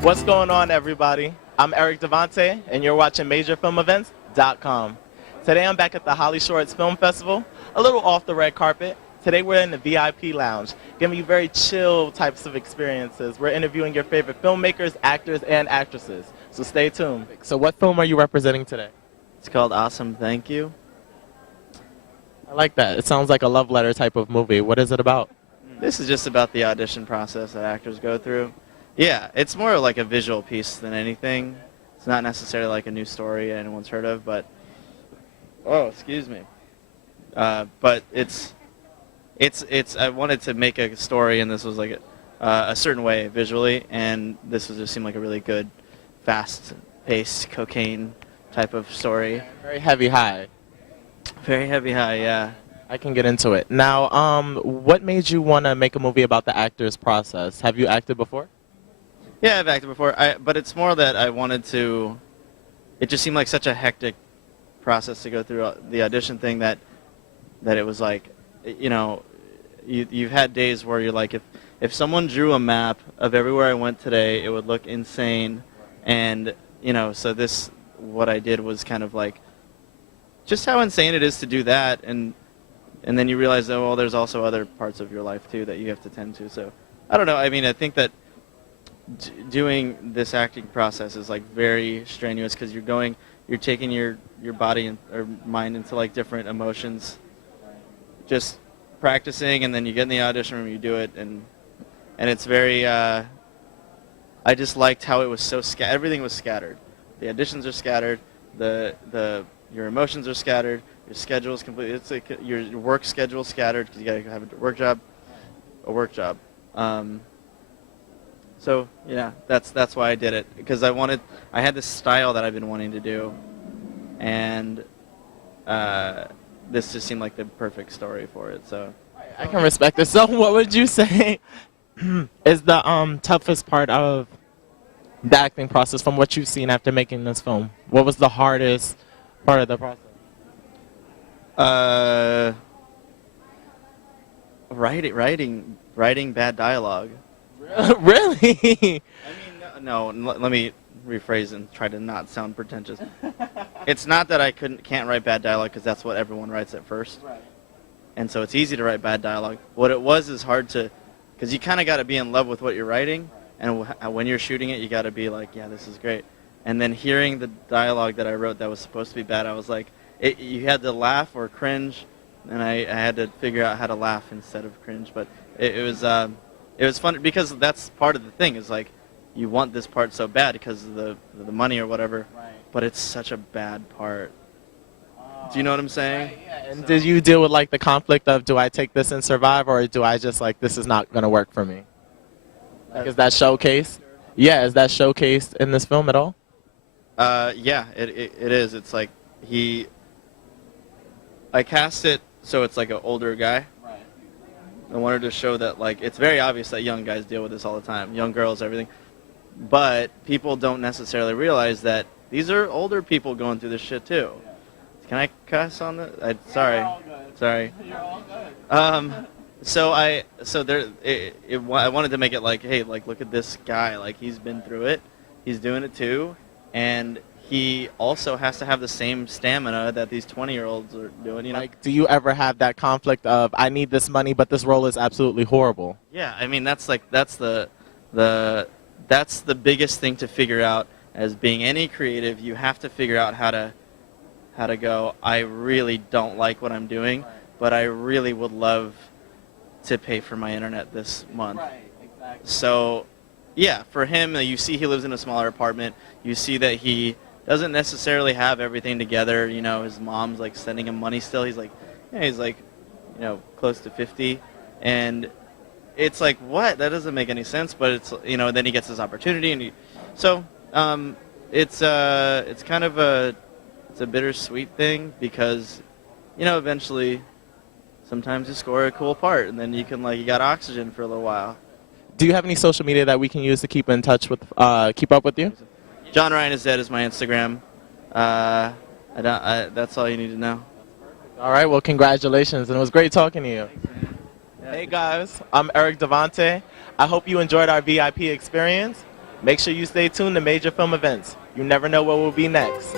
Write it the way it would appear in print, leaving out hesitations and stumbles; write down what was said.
What's going on, everybody? I'm Eric Devontae, and you're watching MajorFilmEvents.com. Today I'm back at the HollyShorts Film Festival, a little off the red carpet. Today we're in the VIP lounge, giving you very chill types of experiences. We're interviewing your favorite filmmakers, actors, and actresses. So stay tuned. So what film are you representing today? It's called Awesome Thank You. I like that. It sounds like a love letter type of movie. What is it about? This is just about the audition process that actors go through. Yeah, it's more like a visual piece than anything. It's not necessarily like a new story anyone's heard of, but oh, excuse me. But it's I wanted to make a story, and this was like a certain way visually, and this was just seemed like a really good, fast-paced cocaine type of story. Very heavy high. Very heavy high, yeah. I can get into it. Now, what made you want to make a movie about the actor's process? Have you acted before? Yeah, I've acted before, but it's more that I wanted to. It just seemed like such a hectic process to go through the audition thing that it was like, you know, you've had days where you're like, if someone drew a map of everywhere I went today, it would look insane, and you know, so what I did was kind of like, just how insane it is to do that, and then you realize, oh, well, there's also other parts of your life too that you have to tend to. So I don't know. I mean, I think that doing this acting process is like very strenuous because you're taking your body or mind into like different emotions, just practicing, and then you get in the audition room, you do it, and it's very. I just liked how it was so everything was scattered. The auditions are scattered. Your emotions are scattered. Your schedule is completely. It's like your work schedule is scattered because you got to have a work job. So yeah, that's why I did it, because I had this style that I've been wanting to do, and this just seemed like the perfect story for it. So I can respect this. So what would you say is the toughest part of the acting process from what you've seen after making this film? What was the hardest part of the process? Writing bad dialogue. Really? I mean, no. Let me rephrase and try to not sound pretentious. It's not that I can't write bad dialogue, because that's what everyone writes at first. Right. And so it's easy to write bad dialogue. What it was is hard to, because you kind of got to be in love with what you're writing, and when you're shooting it, you got to be like, yeah, this is great. And then hearing the dialogue that I wrote that was supposed to be bad, I was like, you had to laugh or cringe, and I had to figure out how to laugh instead of cringe. But it was fun because that's part of the thing, is like, you want this part so bad because of the money or whatever, right, but it's such a bad part. Do you know what I'm saying? Right, yeah. And did you deal with like the conflict of, do I take this and survive, or do I just like, this is not going to work for me? Like, is that showcased? Yeah, is that showcased in this film at all? Yeah, it is. It's like I cast it so it's like an older guy. Right. I wanted to show that, like, it's very obvious that young guys deal with this all the time, young girls, everything. But people don't necessarily realize that these are older people going through this shit too. Can I cuss on this? Sorry. You're all good. Sorry. You're all good. I wanted to make it like, hey, like, look at this guy, like, he's been through it, he's doing it too, and he also has to have the same stamina that these 20-year-olds are doing, you know? Like, do you ever have that conflict of, I need this money, but this role is absolutely horrible? Yeah, I mean, that's the biggest thing to figure out as being any creative. You have to figure out how to go, I really don't like what I'm doing, but I really would love to pay for my internet this month. Right, exactly. So, yeah, for him, you see he lives in a smaller apartment. You see that he doesn't necessarily have everything together. You know, his mom's like sending him money still. He's like, you know, close to 50, and it's like, what? That doesn't make any sense. But it's, you know, then he gets this opportunity, and it's kind of a bittersweet thing, because, you know, eventually, sometimes you score a cool part, and then you got oxygen for a little while. Do you have any social media that we can use to keep in touch with, keep up with you? Jon Ryan is Dead is my Instagram. That's all you need to know. All right, well, congratulations, and it was great talking to you. Yeah. Hey guys, I'm Eric Devontae. I hope you enjoyed our VIP experience. Make sure you stay tuned to Major Film Events. You never know what will be next.